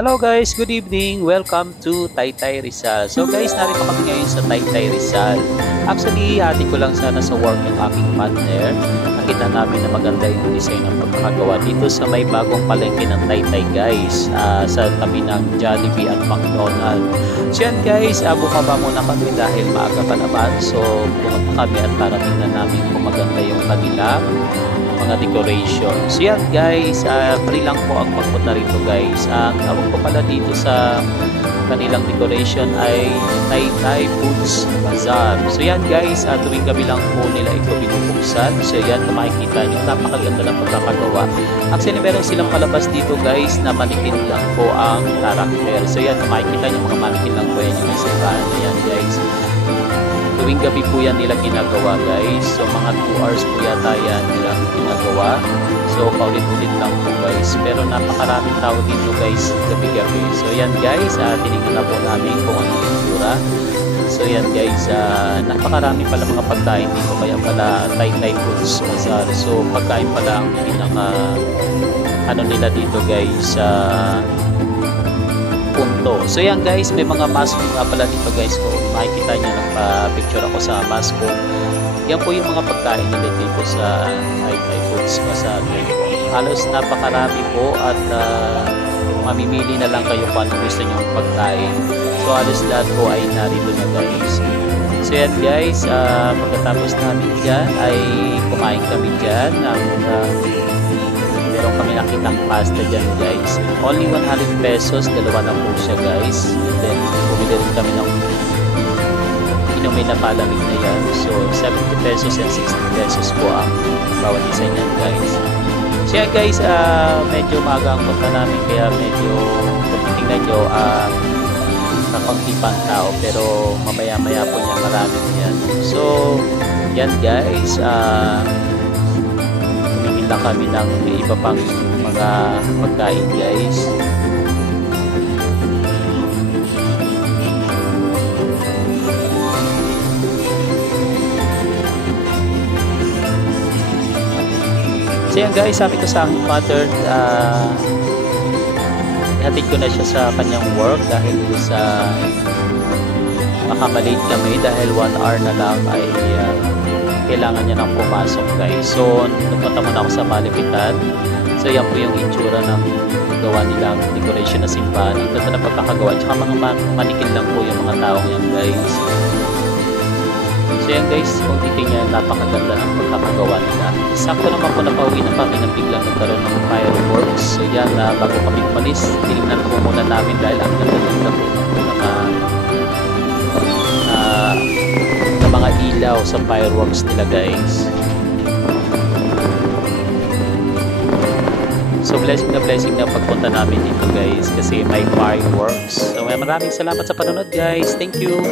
Hello guys, good evening. Welcome to Taytay Rizal. So guys, narito kami ngayon sa Taytay Rizal. Actually, hati ko lang sana sa work ng aking partner. Nakita namin na maganda yung design ng pagkakagawa dito sa may bagong palengke ng Taytay guys. Sa tabi ng Jollibee at McDonald's. So yan guys, bumaba muna kami dahil maaga pa naman. So pumunta kami at para tingnan namin kung maganda yung kanilang mga decoration. So yan guys, free lang po ang magpunta rito guys. Ang tawag ko pala dito sa kanilang decoration ay Taytay Foods Bazaar. So yan guys, tuwing gabi lang po nila ito binubuksan. So yan, kung makikita nyo, napakaganda ng pagkakagawa. Actually, meron silang palabas dito guys na manikin lang po ang karakter. So yan, kung makikita nyo, mga manikin lang po yan yung isipahan na yan guys. Tuwing gabi po yan nila ginagawa guys. So mga 2 hours po yata yan nila ginagawa. So paulit-ulit lang po guys. Pero napakaraming tao dito guys gabi-gabi. So yan guys, tinignan na po namin kung ano yung itsura. So yan guys, napakarami pala mga pagkain dito. Kaya pala Taytay Foods Bazaar. So pagkain pala ang pinaka ano nila dito guys, punto. So yan guys, may mga mask nga pala dito guys. Kung makikita nyo, nagpa-picture ako sa mask ko. Yan po yung mga pagkain nila dito sa Taytay Foods Bazaar. Halos napakarami po at mamimili na lang kayo kung ano gusto nyo pagkain. So halos lahat po ay narito na guys. So yan guys, pagkatapos namin dyan ay kumain kami dyan ng meron kami nakitang pasta dyan guys. Only 100 pesos, dalawa na po siya guys. Then bumili rin kami ng inumin na palamig na yan. So 70 pesos and 60 pesos po ang bawat isa niyan guys. So yan guys, medyo maaga ang punta namin kaya medyo kung titingnan nyo, kakunti pa ang tao pero mamaya maya po niya marami yan. So yan guys, lang kami ng iba pang mga pagkain guys. So yan guys, sabi ko sa aking mother, ihatid ko na siya sa kanyang work dahil sa makamalate kami dahil 1 hour na lang ay kailangan niya nang pumasok guys. So nagpunta muna ako sa Malipitan. So yan po yung itsura ng gawa nilang decoration na simbahan. Ang ganda na pagkakagawa. Tsaka mga manikin lang po yung mga taong yan guys. So yan guys, kung titingnan, napakaganda ng pagkakagawa nila. Sakto naman po napauwi na kami nang biglang nagkaroon ng fireworks. So yan, bago kami umalis, tinignan po muna namin dahil ang ganda po ng mga ilaw sa fireworks nila guys. So blessing na pagpunta namin dito guys kasi may fireworks. So maraming salamat sa panonood guys. Thank you.